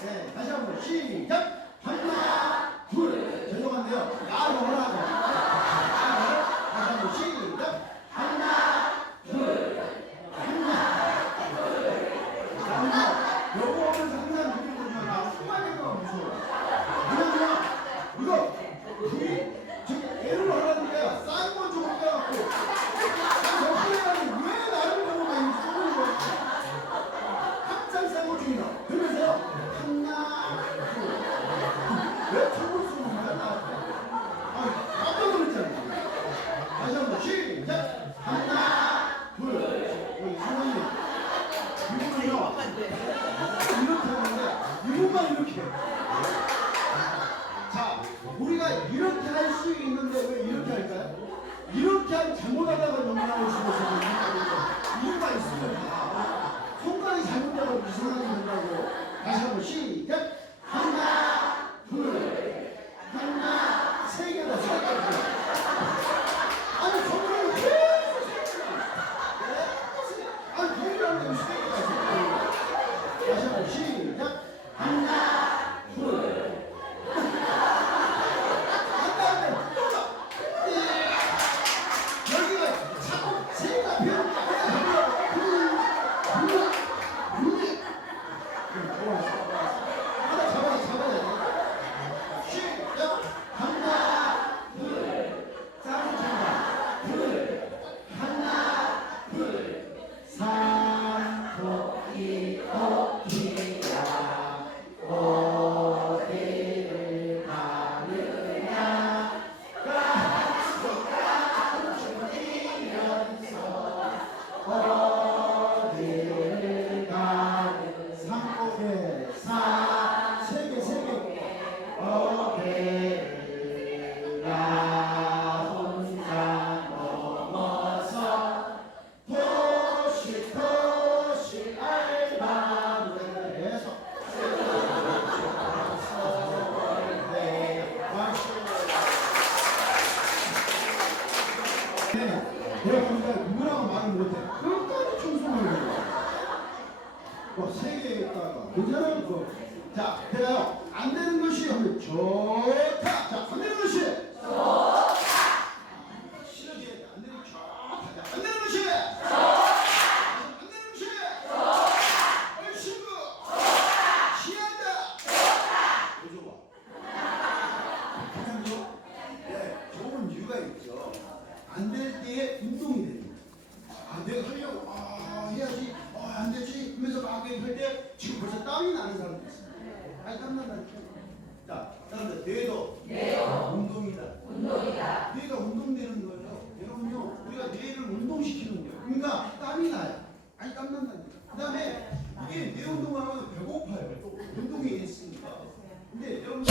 네, 다시 한번 시작. 하나, 둘. 죄송한데요. 나를 하라고. 다시 한번 시작. 이렇게 하는데 이분만 이렇게 해. 자, 우리가 이렇게 할 수 있는데 왜 이렇게 할까요? 이렇게 하면 잘못하다가 넘어가올 수 있어서 이유가 있으면 다 손가락이 잘못되고 이상 내가 보니까 누구라고 말을 못해. 끝까지 충성을 해. 뭐, 세계에다가. 괜찮아? 뭐. 자, 제가요, 안 되는 것이 하면 좋다. 자, 안 되는 것이. 좋다. 싫어지. 안 되는 게 좋다. 자, 안 되는 것이. 좋다. 안 되는 것이. 좋다. 얼씨구. 취한다. 좋다. 왜 좋아? 가장 좋아? 네, 좋은 이유가 있죠. 안 될 때에 운동이 되는 거예요. 아, 내가 하려고, 아, 해야지, 아, 안 되지, 하면서 막 할때 지금 벌써 땀이 나는 사람도 있습니다. 아니, 땀난다니까. 자, 사람들, 뇌도. 운동이다. 운동이다. 뇌가 운동되는 거예요. 여러분요, 우리가 뇌를 운동시키는 거예요. 그러니까 땀이 나요. 아니, 땀 난다니까. 그 다음에 이게 뇌 운동을 하면 배고파요. 운동이 있으니까. 근데 여러분,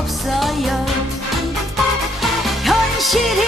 없어요. 현실